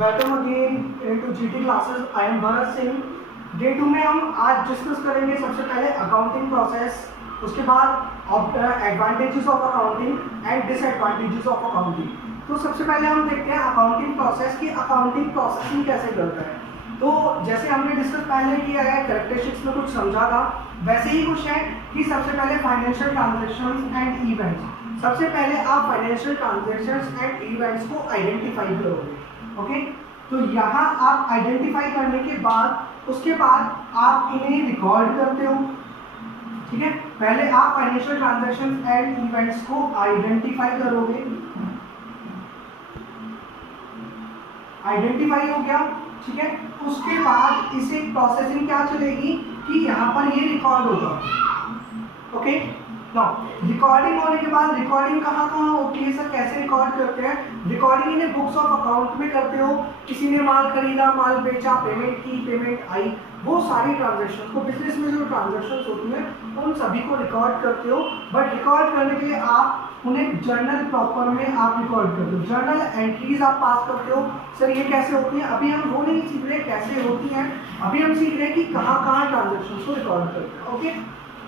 Welcome again into GT classes. I am Bharat Singh. Day 2 में हम आज डिस्कस करेंगे सबसे पहले अकाउंटिंग प्रोसेस, उसके बाद advantages of accounting and disadvantages of accounting. तो सबसे पहले हम देखते हैं अकाउंटिंग प्रोसेस की अकाउंटिंग प्रोसेसिंग कैसे करता है। तो जैसे हमने डिस्कस पहले किया है, कैरेक्टरिस्टिक्स में कुछ समझा था, वैसे ही कुछ है कि सबसे पहले फाइनेंशियल ट्रांजैक्शंस एंड इवेंट्स। सबसे पहले आप फाइनेंशियल ट्रांजैक्शंस एंड इवेंट्स को आइडेंटिफाई करोगे। ओके, तो यहाँ आप आइडेंटिफाई करने के बाद उसके बाद आप इन्हें रिकॉर्ड करते हो। ठीक है, पहले आप फाइनेंशियल ट्रांजैक्शंस एंड इवेंट्स को आइडेंटिफाई करोगे। आइडेंटिफाई हो गया, ठीक है। उसके बाद इसे प्रोसेसिंग क्या चलेगी कि यहाँ पर ये रिकॉर्ड होगा। ओके, रिकॉर्डिंग होने के बाद रिकॉर्डिंग कहाँ कहाँ होती है सर, कैसे रिकॉर्ड करते हैं? रिकॉर्डिंग इन्हें बुक्स ऑफ अकाउंट में करते हो। किसी ने माल खरीदा, माल बेचा, पेमेंट की, पेमेंट आई, वो सारी ट्रांजैक्शन को, बिजनेस में जो ट्रांजैक्शंस होती हैं उन सभी को रिकॉर्ड करते हो। बट रिकॉर्ड करने के लिए आप उन्हें जर्नल प्रॉपर में आप रिकॉर्ड करते हो, जर्नल एंट्रीज आप पास करते हो। सर ये कैसे होती हैं? अभी हम वो नहीं सीख रहे कैसे होती हैं, अभी हम सीख रहे हैं कि कहाँ कहाँ ट्रांजैक्शंस को रिकॉर्ड करते हैं। ओके,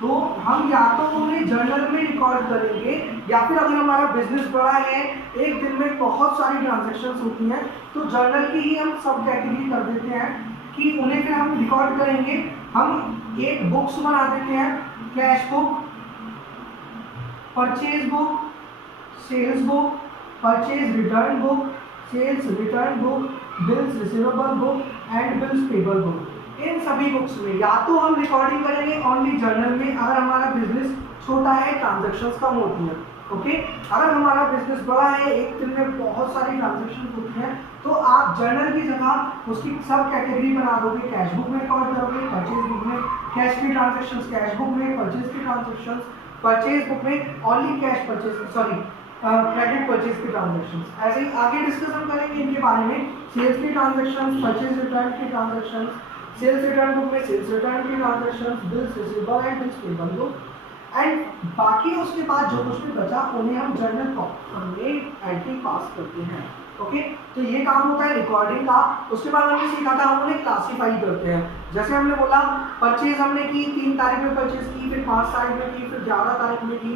तो हम या तो उन्हें जर्नल में रिकॉर्ड करेंगे या फिर अगर हमारा बिजनेस बड़ा है, एक दिन में बहुत सारी ट्रांजैक्शंस होती हैं, तो जर्नल की ही हम सब कैटेगरी कर देते हैं कि उन्हें फिर हम रिकॉर्ड करेंगे। हम एक बुक्स बना देते हैं, cash book, purchase book, sales book, purchase return book, sales return book, bills receivable book and bills payable book. इन सभी बुक्स में या तो हम रिकॉर्डिंग करेंगे ओनली जर्नल में अगर हमारा बिजनेस छोटा है, ट्रांजैक्शंस कम होती हैं। ओके, अगर हमारा बिजनेस बड़ा है, एक दिन में बहुत सारी ट्रांजैक्शंस होती हैं, तो आप जर्नल की जगह उसकी सब कैटेगरी बना दोगे। कैश बुक में रिकॉर्ड करोगे, परचेज बुक में कैश की ट्रांजैक्शंस, कैश बुक में परचेज की ट्रांजैक्शंस, परचेज बुक में only cash purchase, sorry credit purchase की ट्रांजैक्शंस। ऐसे ही आगे डिस्कस हम करेंगे इनके बारे में। सेल्स की ट्रांजैक्शंस, परचेज रिटर्न की ट्रांजैक्शंस, सेल्स रिटर्न बुक में सेल्स रिटर्न की transactions, bills receivable and bills payable book, and बाकी उसके बाद जो कुछ भी बचा उन्हें हम जर्नल में एंट्री पास करते हैं। ओके, तो ये काम होता है रिकॉर्डिंग का। उसके बाद हमने सीखा था हम उन्हें क्लासीफाई करते हैं। जैसे हमने बोला परचेज हमने की 3 तारीख में परचेज की, फिर 5 तारीख में की, फिर 11 तारीख में की,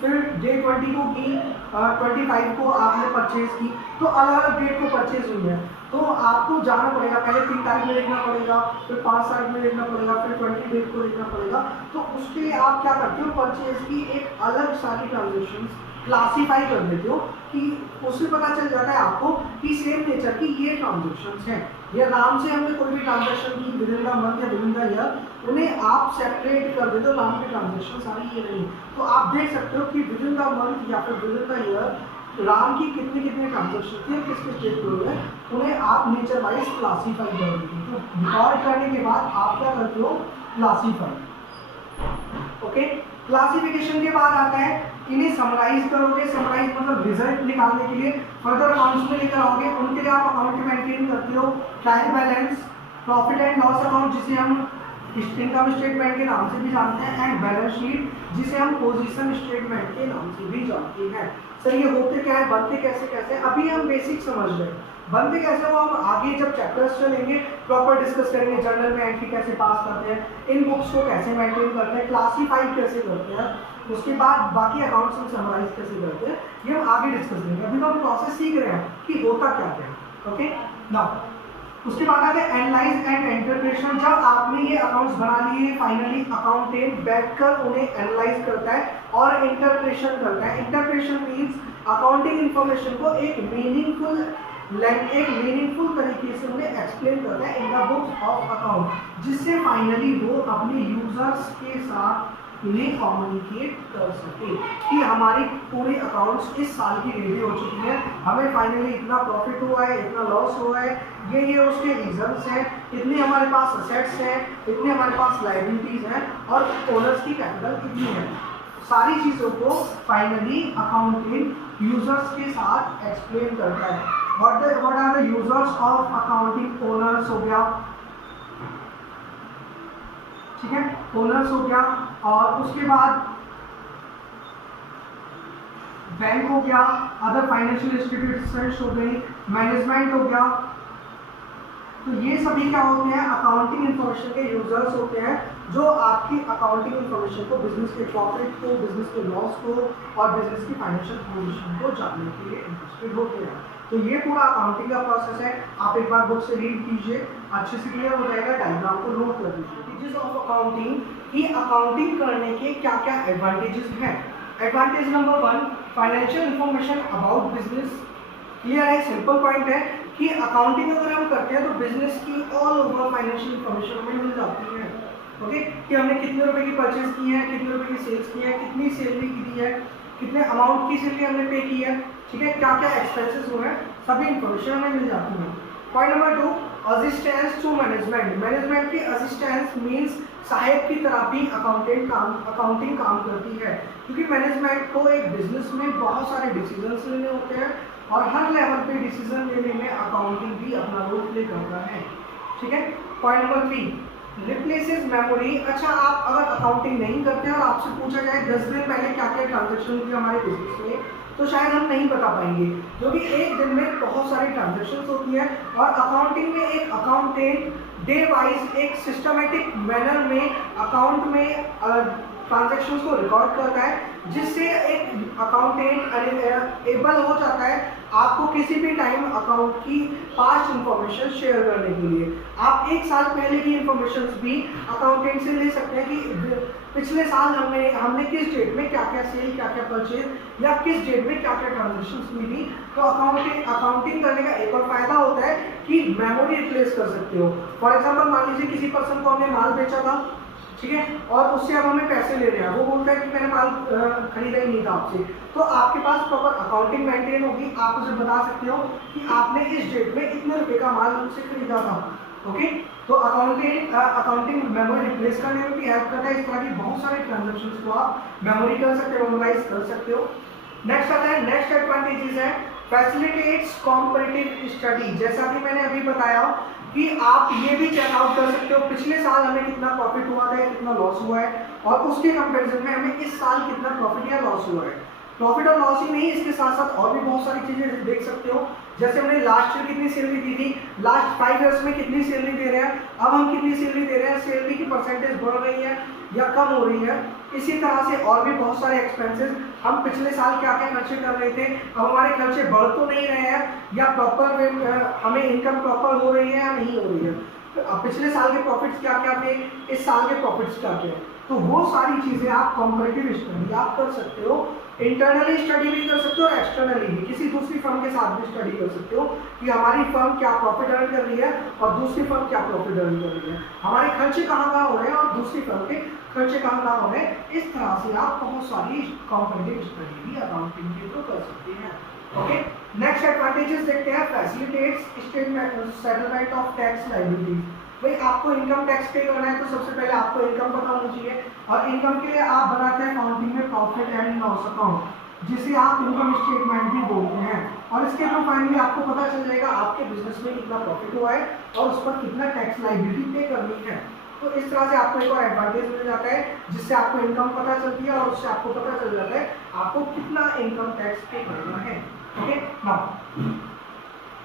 फिर डे 20 को की, 25 को आपने परचेज की, तो अलग अलग डेट को परचेज हुई है। तो आपको जाना पड़ेगा, पहले 3 तारीख में देखना पड़ेगा, फिर 5 तारीख में देखना पड़ेगा, फिर 20 डेट को देखना पड़ेगा। तो उसके लिए आप क्या करते हो, परचेज की एक अलग सारी ट्रांजेक्शन क्लासीफाई कर देते हो कि उससे पता चल जाता है आपको कि सेम नेचर की ये ट्रांजेक्शन्स हैं। ये नाम से हमने कोई भी ट्रांजेक्शन की विदिन द मंथ या विदिन द ईयर, उन्हें आप सेपरेट कर देते हो, नाम की ट्रांजेक्शन सारी ये नहीं। तो आप देख सकते हो कि विदिन द मंथ या फिर विदिन द ईयर राम की कितनी कितनी ट्रांजेक्शन थी, किस किस डेट पे हुए, उन्हें आप नेचर वाइज क्लासीफाई कर देते हो। तो रिकॉर्ड करने के बाद आप क्या करते हो, क्लासीफाई। ओके, क्लासिफिकेशन के बाद आता है इन्हें समराइज करोगे। समराइज मतलब रिजल्ट निकालने के लिए फर्दर अकाउंट्स में लेकर आओगे। उनके लिए आप अकाउंट मेंटेन करते हो, trial balance, profit and loss account जिसे हम इनकम स्टेटमेंट के नाम से भी जानते हैं, एंड बैलेंस शीट जिसे हम पोजीशन स्टेटमेंट के नाम से भी जानते हैं। सर ये होते क्या है, बनते कैसे कैसे, अभी हम बेसिक समझ रहे हैं। बनते कैसे वो हम आगे जब चैप्टर्स चलेंगे प्रॉपर डिस्कस करेंगे। जर्नल में एंट्री कैसे पास करते हैं, इन बुक्स को कैसे मेंटेन करते हैं, क्लासीफाई कैसे करते हैं, उसके बाद बाकी अकाउंट्स हम समराइज कैसे करते हैं, ये हम आगे डिस्कस करेंगे। अभी तो हम प्रोसेस सीख रहे हैं कि होता क्या क्या। ओके, नाउ उसके बाद आगे एनालाइज एंड इंटरप्रिटेशन। जब आपने ये अकाउंट्स बना लिए, फाइनली अकाउंटेंट बैठकर उन्हें एनालाइज करता है और इंटरप्रिटेशन करता है। इंटरप्रिटेशन मींस अकाउंटिंग इंफॉर्मेशन को एक मीनिंगफुल तरीके से उन्हें एक्सप्लेन करता है in the books of account, जिससे फाइनली वो अपने यूजर्स के साथ इन्हें कम्युनिकेट कर सके कि हमारी पूरे अकाउंट्स इस साल की रेडी हो चुकी है, हमें फाइनली इतना प्रॉफिट हुआ है, इतना लॉस हुआ है, ये उसके रीजंस हैं, इतने हमारे पास असेट्स हैं, इतने हमारे पास लायबिलिटीज हैं और ओनर्स की कैपिटल कितनी है। सारी चीज़ों को फाइनली अकाउंटिंग यूजर्स के साथ एक्सप्लेन करता है। What are the users of accounting? Owners हो गया, ठीक है, ओनर्स हो गया, और उसके बाद बैंक हो गया, अदर फाइनेंशियल इंस्टीट्यूशंस हो गई, मैनेजमेंट हो गया, तो ये सभी क्या होते हैं, अकाउंटिंग इंफॉर्मेशन के यूजर्स होते हैं, जो आपकी अकाउंटिंग इंफॉर्मेशन को, बिजनेस के प्रॉफिट को, बिजनेस के लॉस को और बिजनेस की फाइनेंशियल पोजीशन को जानने के लिए इंटरेस्टेड होते हैं। तो ये पूरा अकाउंटिंग का प्रोसेस है। आप एक बार बुक से रीड कीजिए, अच्छे से क्लियर हो जाएगा, डायग्राम को नोट कर लीजिए। एडवांटेजेस ऑफ अकाउंटिंग, कि अकाउंटिंग करने के क्या क्या एडवांटेजेस हैं। Advantage number 1, financial information about business. Clear है, सिंपल पॉइंट है कि अकाउंटिंग अगर हम करते हैं तो बिजनेस की ऑल ओवर फाइनेंशियल इंफॉर्मेशन हमें मिल जाती है। ओके, कि हमने कितने रुपए की परचेज की है, कितने रुपए की सेल्स की है, कितनी सैलरी की दी है, कितने अमाउंट की सैलरी हमने पे की है, ठीक है, क्या क्या एक्सपेंसेस हुए हैं, सभी इंफॉर्मेशन हमें मिल जाती है। Point number 2, assistance to management. Management की असिस्टेंस मीन्स सहायक की तरह भी अकाउंटिंग काम करती है, क्योंकि मैनेजमेंट को एक बिजनेस में बहुत सारे डिसीजंस लेने होते हैं और हर लेवल पे डिसीजन लेने में अकाउंटिंग भी अपना रोल प्ले करता है। ठीक है। Point number 3, replaces memory. अच्छा, आप अगर अकाउंटिंग नहीं करते और आपसे पूछा जाए 10 दिन पहले क्या क्या ट्रांजेक्शन हुई हमारे बिजनेस में, तो शायद हम नहीं बता पाएंगे, क्योंकि एक दिन में बहुत सारी ट्रांजेक्शन्स होती है और अकाउंटिंग में एक अकाउंटेंट डे वाइज एक सिस्टमेटिक मैनर में अकाउंट में ट्रांजेक्शन्स को रिकॉर्ड करता है, जिससे एक अकाउंटेंट एबल हो जाता है आपको किसी भी टाइम अकाउंट की पास्ट इंफॉर्मेशन शेयर करने के लिए। आप एक साल पहले की इंफॉर्मेशन भी अकाउंटेंट से ले सकते हैं कि पिछले साल हमने किस डेट में क्या क्या सेल, क्या क्या परचेज या किस डेट में क्या क्या ट्रांजेक्शन्स हुई थी। तो अकाउंटिंग करने का एक और फायदा होता है कि मेमोरी रिप्लेस कर सकते हो। फॉर एग्जाम्पल, मान लीजिए किसी पर्सन को हमने माल बेचा था, ठीक है, और उससे अब हमें पैसे ले रहे हैं, वो बोलता है कि मैंने माल खरीदा ही नहीं था आपसे, तो आपके पास प्रॉपर अकाउंटिंग मेंटेन होगी। आप उसे बता सकते हो कि आपने इस डेट में इतने रुपए का माल मुझसे खरीदा था। ओके, तो अकाउंटिंग मेमोरी रिप्लेस करने में भी हेल्प करता है। इस तरह की बहुत सारे ट्रांजेक्शन्स को आप मेमोरी कर सकते हो, मेमोराइज कर सकते हो। नेक्स्ट आता है, नेक्स्ट एडवांटेजेस है फैसिलिटेट्स कॉम्परेटिव स्टडी। जैसा कि मैंने अभी बताया कि आप ये भी चेक आउट कर सकते हो पिछले साल हमें कितना प्रॉफिट हुआ था, कितना लॉस हुआ है, और उसके कंपैरिजन में हमें इस साल कितना प्रॉफिट या लॉस हुआ है। प्रॉफिट और लॉस ही नहीं, इसके साथ साथ और भी बहुत सारी चीजें देख सकते हो। जैसे हमने लास्ट ईयर कितनी सैलरी दी थी, लास्ट 5 इयर्स में कितनी सैलरी दे रहे हैं, अब हम कितनी सैलरी दे रहे हैं, सैलरी की परसेंटेज बढ़ रही है या कम हो रही है। इसी तरह से और भी बहुत सारे एक्सपेंसेस, हम पिछले साल क्या क्या खर्चे कर रहे थे, अब हमारे खर्चे बढ़ तो नहीं रहे हैं, या प्रॉपर हमें इनकम प्रॉपर हो रही है या नहीं हो रही है। तो पिछले साल के प्रॉफिट्स क्या क्या थे, इस साल के प्रॉफिट्स क्या क्या है, तो वो सारी चीजें आप कॉम्परेटिव स्टडी आप कर सकते हो। इंटरनली स्टडी भी कर सकते हो और एक्सटर्नली भी, किसी दूसरी फर्म के साथ भी स्टडी कर सकते हो कि हमारी फर्म क्या प्रॉफिट अर्न कर रही है और दूसरी फर्म क्या प्रॉफिट अर्न कर रही है, हमारे खर्चे कहाँ हो रहे हैं और दूसरी फर्म के खर्चे कहाँ हो रहे हैं। इस तरह से आप बहुत सारी कॉम्परेटिव स्टडी भी अकाउंटिंग के थ्रू कर सकते हैं। ओके, नेक्स्ट एडवांटेजेस देखते हैं, facilitates statement settlement of tax liabilities. भाई, आपको इनकम टैक्स पे करना है तो सबसे पहले आपको इनकम पता होनी चाहिए, और इनकम के लिए आप बनाते हैं अकाउंटिंग में प्रॉफिट एंड लॉस अकाउंट, जिसे आप इनकम स्टेटमेंट भी बोलते हैं, और इसके थ्रू फाइनली आपको पता चल जाएगा आपके बिजनेस में कितना प्रॉफिट हुआ है और उस पर कितना टैक्स लायबिलिटी पे करनी है। तो इस तरह से आपको एक और एडवांटेज मिल जाता है, जिससे आपको इनकम पता चलती है और उससे आपको पता चल जाता है आपको कितना इनकम टैक्स पे करना है। Okay, now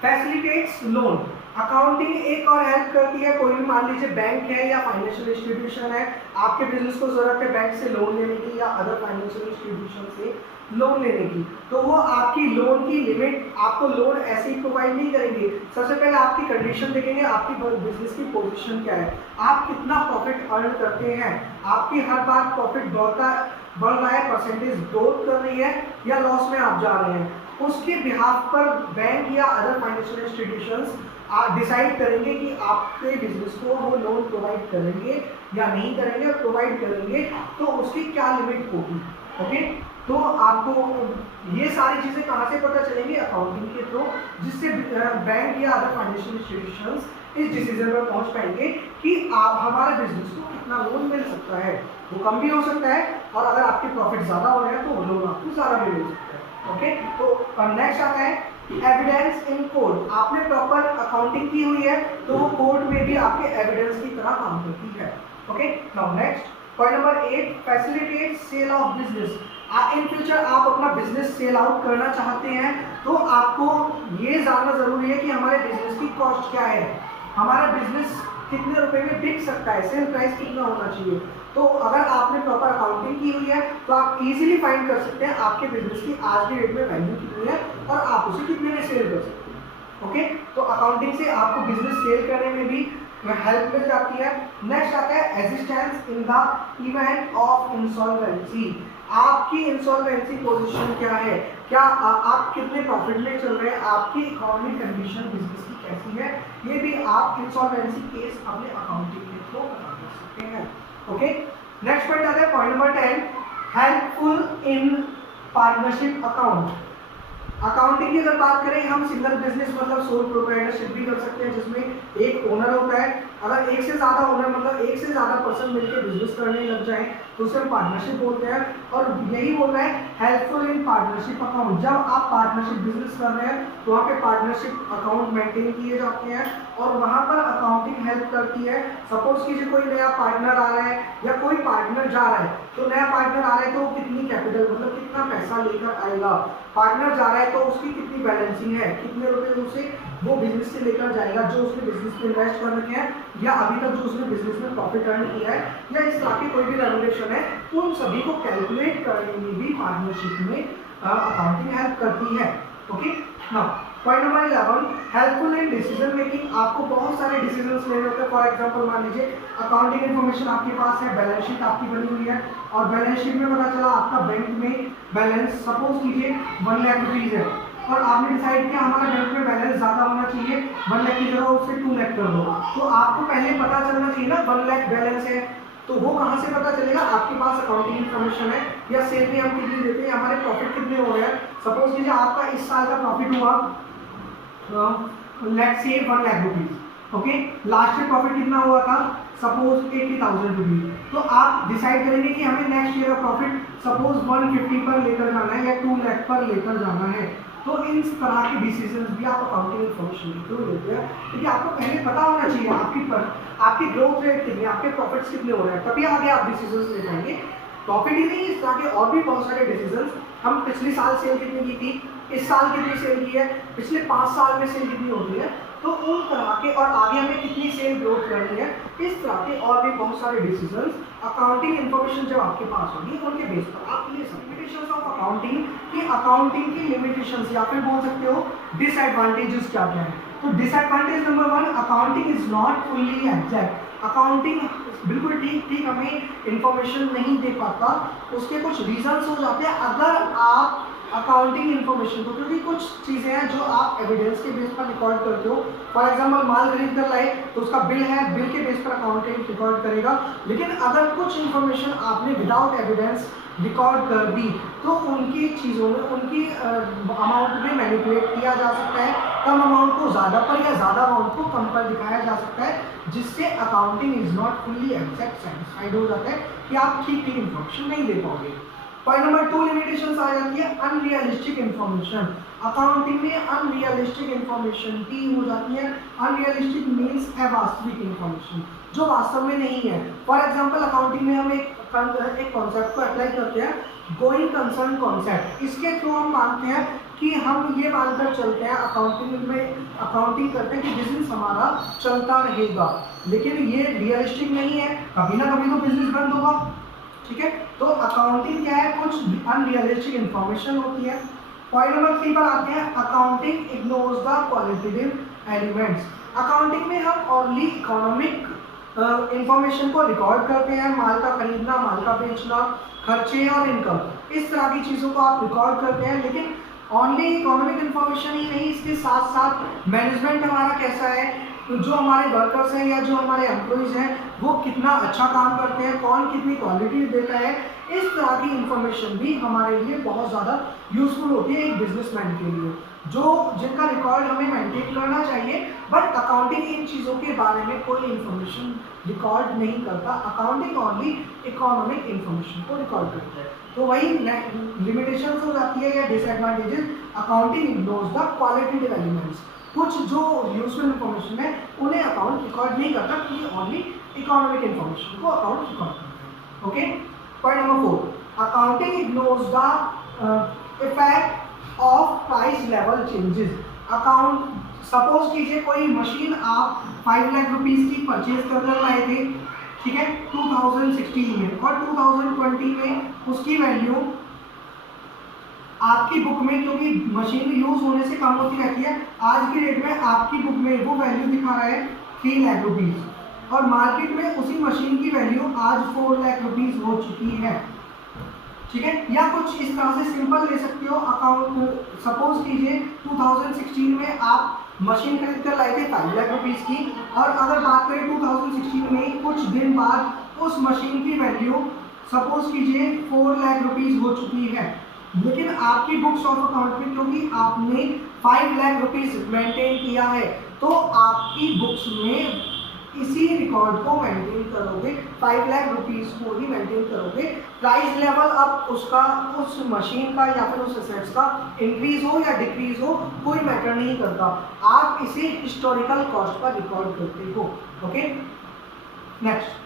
facilitates loan. Accounting एक और हेल्प करती है, कोई भी मान लीजिए बैंक है या फाइनेंशियल इंस्टीट्यूशन है, आपके बिजनेस को जरूरत है बैंक से लोन लेने की या अदर फाइनेंशियल इंस्टीट्यूशन से लोन लेने की, तो वो आपकी लोन की लिमिट, आपको लोन ऐसे ही प्रोवाइड नहीं करेंगे। सबसे पहले आपकी कंडीशन देखेंगे, आपकी बिजनेस की पोजीशन क्या है, आप कितना प्रॉफिट अर्न करते हैं, आपकी हर बार प्रॉफिट बढ़ रहा है, परसेंटेज ग्रोथ कर रही है या लॉस में आप जा रहे हैं, उसके बिहाफ पर बैंक या अदर फाइनेंशियल इंस्टीट्यूशंस डिसाइड करेंगे कि आपके बिजनेस को वो लोन प्रोवाइड करेंगे या नहीं करेंगे, और प्रोवाइड करेंगे तो उसकी क्या लिमिट होगी। ओके, तो आपको ये सारी चीज़ें कहाँ से पता चलेंगी, अकाउंटिंग के थ्रू, जिससे बैंक या अदर फाइनेंशियल इंस्टीट्यूशंस इस डिसीजन पर पहुंच पाएंगे कि आप हमारे बिजनेस को कितना लोन मिल सकता है। वो कम भी हो सकता है, और अगर आपके प्रॉफिट ज़्यादा हो रहे हैं तो वो लोन आपको ज़्यादा भी मिल सकता है। ओके, तो नेक्स्ट आता है एविडेंस इन कोर्ट। आपने प्रॉपर अकाउंटिंग की हुई है तो वो कोर्ट में भी आपके एविडेंस की तरह काम करती है। Okay, now next point number 8, facilitate sale of business. In future आप अपना बिजनेस सेल आउट करना चाहते हैं तो आपको ये जानना जरूरी है कि हमारे बिजनेस की कॉस्ट क्या है। हमारा बिजनेस कितने रुपए में बिक सकता है, सेल प्राइस कितना होना चाहिए। तो अगर आपने प्रॉपर अकाउंटिंग की हुई है तो आप इजीली फाइंड कर सकते हैं आपके बिजनेस की आज के डेट में वैल्यू कितनी है और आप उसे कितने में सेल कर सकते हैं। ओके, तो अकाउंटिंग से आपको बिजनेस सेल करने में भी हेल्प मिल जाती है। नेक्स्ट आता है existence in the event of insolvency. आपकी इंसॉल्वेंसी पोजीशन क्या है, क्या आप कितने प्रॉफिट में चल रहे हैं, आपकी इकोनॉमिक कंडीशन बिजनेस की कैसी है, ये भी आप इंसॉल्वेंसी केस अपने अकाउंटिंग के थ्रू बता सकते हैं। ओके, नेक्स्ट पॉइंट आता है point number 10, helpful in partnership account. Accounting की अगर बात करें, हम सिंगल बिजनेस मतलब सोल प्रोप्राइटरशिप भी कर सकते हैं जिसमें एक ओनर होता है। अगर एक से ज़्यादा ओनर मतलब एक से ज़्यादा पर्सन मिलकर बिजनेस करने लग जाए तो उसे हम पार्टनरशिप बोलते हैं। और यही बोल रहा है हेल्पफुल इन पार्टनरशिप अकाउंट। जब आप पार्टनरशिप बिजनेस कर रहे हैं तो वहाँ पे पार्टनरशिप अकाउंट मेंटेन किए जाते हैं और वहाँ पर अकाउंटिंग हेल्प करती है। सपोज कीजिए कोई नया पार्टनर आ रहा है या कोई पार्टनर जा रहा है, तो नया पार्टनर आ रहा है तो वो कितनी कैपिटल मतलब कितना पैसा लेकर आएगा, पार्टनर जा रहा है तो उसकी कितनी बैलेंसिंग है, कितने रुपए उसे वो बिजनेस से लेकर जाएगा जो उसने बिजनेस में इन्वेस्ट कर रखे हैं या अभी तक जो उसने बिजनेस में प्रॉफिट अर्न किया है या इस तरह की कोई भी रेवोल्यूशन है, उन सभी को कैलकुलेट करने में भी पार्टनरशिप में अकाउंटिंग हेल्प करती है। Okay, now point number 11, helpful in decision making. आपको बहुत सारे डिसीजंस लेने होते हैं। फॉर एग्जांपल मान लीजिए अकाउंटिंग इन्फॉर्मेशन आपके पास है, बैलेंस शीट आपकी बनी हुई है और बैलेंस शीट में पता चला आपका बैंक में बैलेंस सपोज कीजिए 1 लाख रुपीज है और आपने डिसाइड किया हमारा बैंक में बैलेंस ज़्यादा होना चाहिए, 1 लाख की जगह उससे 2 लाख कर दो। तो आपको पहले पता चलना चाहिए ना 1 लाख बैलेंस है, तो वो कहाँ से पता चलेगा, आपके पास अकाउंटिंग इन्फॉर्मेशन है या सेल में हम कितनी देते हैं, हमारे प्रॉफिट कितने हो रहे हैं। सपोज कीजिए आपका इस साल का प्रॉफिट हुआ let's say 1 lakh rupees, okay, last year profit कितना हुआ था, सपोज 80,000 रुपीज। तो आप डिसाइड करेंगे कि हमें नेक्स्ट ईयर का प्रॉफिट सपोज 150 पर लेकर जाना है या 2 लाख पर लेकर जाना है। तो इन तरह के डिसीजंस भी आप अकाउंटिंग इन्फॉर्मेशन के थ्रू लेते हैं, क्योंकि आपको पहले पता होना चाहिए आपकी ग्रोथ रेट कितनी है, आपके प्रॉफिट्स कितने हो रहे हैं, तभी आगे आप डिसीजंस ले पाएंगे। प्रॉफिट ही नहीं, इस तरह के और भी बहुत सारे डिसीजंस, हम पिछले साल सेल कितनी की थी, इस साल कितनी सेल की है, पिछले 5 साल में सेल कितनी होती है, तो उन तरह के और आगे हमें कितनी सेल ग्रोथ करनी है, इस तरह के और भी बहुत सारे डिसीजंस अकाउंटिंग इन्फॉर्मेशन जब आपके पास होगी उनके बेस पर आप ले सकते हैं। लिमिटेशंस ऑफ अकाउंटिंग की, अकाउंटिंग की लिमिटेशंस या फिर बोल सकते हो डिसएडवांटेजेस क्या क्या है। तो disadvantage number 1, accounting is not fully exact. Accounting बिल्कुल ठीक हमें इंफॉर्मेशन नहीं दे पाता, उसके कुछ रीजंस हो जाते हैं अगर आप अकाउंटिंग इन्फॉर्मेशन को, क्योंकि कुछ चीज़ें हैं जो आप एविडेंस के बेस पर रिकॉर्ड करते हो। फॉर एग्जांपल माल खरीद कर लाए तो उसका बिल है, बिल के बेस पर अकाउंटिंग रिकॉर्ड करेगा। लेकिन अगर कुछ इन्फॉर्मेशन आपने विदाउट एविडेंस रिकॉर्ड कर दी तो उनकी चीज़ों में उनकी अमाउंट में मैनिपुलेट किया जा सकता है, कम अमाउंट को ज़्यादा पर या ज़्यादा अमाउंट को कम पर दिखाया जा सकता है, जिससे accounting is not fully exact satisfied हो जाता है कि आप ठीक इन्फॉर्मेशन नहीं दे पाओगे। पॉइंट नंबर 2, लिमिटेशंस आ जाती है अनरियलिस्टिक इन्फॉर्मेशन। अकाउंटिंग में अनरियलिस्टिक इन्फॉर्मेशन की हो जाती है। अनरियलिस्टिक मीन्स अवास्तविक इन्फॉर्मेशन जो वास्तव में नहीं है। फॉर एग्जांपल अकाउंटिंग में हम एक कॉन्सेप्ट को अप्लाई करते हैं, गोइंग कंसर्न कॉन्सेप्ट। इसके थ्रू हम मानते हैं कि हम ये मानकर चलते हैं, अकाउंटिंग करते हैं कि बिजनेस हमारा चलता रहेगा, लेकिन ये रियलिस्टिक नहीं है, कभी ना कभी तो बिजनेस बंद होगा। ठीक है, तो अकाउंटिंग क्या है, कुछ अनरियलिस्टिक इन्फॉर्मेशन होती है। पॉइंट नंबर 3 पर आते हैं, accounting ignores the qualitative elements. Accounting में हम ओनली इकोनॉमिक इंफॉर्मेशन को रिकॉर्ड करते हैं, माल का खरीदना, माल का बेचना, खर्चे और इनकम, इस तरह की चीज़ों को आप रिकॉर्ड करते हैं। लेकिन ओनली इकोनॉमिक इंफॉर्मेशन ही नहीं, इसके साथ साथ मैनेजमेंट हमारा कैसा है, तो जो हमारे वर्कर्स हैं या जो हमारे एम्प्लॉइज़ हैं वो कितना अच्छा काम करते हैं, कौन कितनी क्वालिटी देता है, इस तरह की इंफॉर्मेशन भी हमारे लिए बहुत ज़्यादा यूजफुल होती है एक बिजनेसमैन के लिए, जो जिनका रिकॉर्ड हमें मेंटेन करना चाहिए। बट अकाउंटिंग इन चीज़ों के बारे में कोई इंफॉर्मेशन रिकॉर्ड नहीं करता, अकाउंटिंग ओनली इकोनॉमिक इंफॉर्मेशन को रिकॉर्ड करता है। तो वही लिमिटेशंस हो जाती है या disadvantages, accounting ignores the qualitative elements. कुछ जो यूजफुल इन्फॉर्मेशन है उन्हें अकाउंट रिकॉर्ड नहीं करता, क्योंकि ओनली इकोनॉमिक इन्फॉर्मेशन को अकाउंट रिकॉर्ड करता है। Okay, point number 4, accounting ignores the effect of price level changes. Suppose कीजिए कोई मशीन आप 5 लाख रुपीस की परचेज कर लाए थे, ठीक है, 2016 में, और 2020 में उसकी वैल्यू आपकी बुक में, क्योंकि मशीन यूज होने से कम होती रहती है, आज की डेट में आपकी बुक में वो वैल्यू दिखा रहा है 3 लाख रुपीस, और मार्केट में उसी मशीन की वैल्यू आज 4 लाख रुपीस हो चुकी है, ठीक है। या कुछ इस तरह से सिंपल ले सकते हो अकाउंट, सपोज कीजिए 2016 में आप मशीन खरीद कर लाए थे 5 लाख रुपीस की, और अगर बात करें 2016 में कुछ दिन बाद उस मशीन की वैल्यू सपोज कीजिए 4 लाख रुपीस हो चुकी है, लेकिन आपकी बुक्स ऑफ अकाउंट में क्योंकि आपने 5 लाख रुपीस मेंटेन किया है, तो आपकी बुक्स में इसी रिकॉर्ड को मेंटेन करोगे, 5 लाख रुपीस को ही मेंटेन करोगे। प्राइस लेवल अब उसका, उस मशीन का या फिर उस एसेट्स का इंक्रीज हो या डिक्रीज हो कोई मैटर नहीं करता, आप इसे हिस्टोरिकल कॉस्ट पर रिकॉर्ड करते हो। Okay, next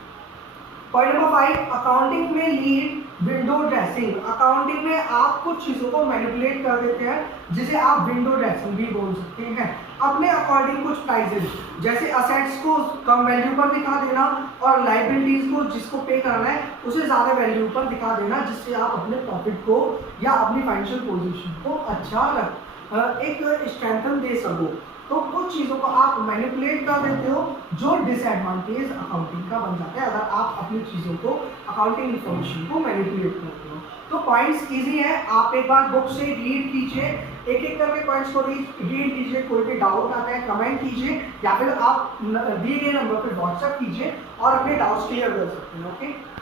point number 5, accounting में लीड विंडो ड्रेसिंग। अकाउंटिंग में आप कुछ चीज़ों को मैनिपुलेट कर देते हैं जिसे आप विंडो ड्रेसिंग भी बोल सकते हैं। अपने अकॉर्डिंग कुछ प्राइजेस, जैसे असेट्स को कम वैल्यू पर दिखा देना और लाइबिलिटीज को जिसको पे करना है उसे ज़्यादा वैल्यू पर दिखा देना, जिससे आप अपने प्रॉफिट को या अपनी फाइनेंशियल पोजीशन को अच्छा एक स्ट्रेंथन दे सको। तो कुछ चीज़ों को आप मैनिपुलेट कर देते हो जो डिसएडवांटेज अकाउंटिंग का बन जाता है अगर आप अपनी चीज़ों को, अकाउंटिंग इंफॉर्मेशन को मैनिपुलेट करते हो। तो पॉइंट्स इजी है, आप एक बार बुक से रीड कीजिए, एक एक करके पॉइंट्स को रीड कीजिए, कोई भी डाउट आता है कमेंट कीजिए या फिर आप दिए गए नंबर पर व्हाट्सएप कीजिए और अपने डाउट्स क्लियर कर सकते हैं। ओके।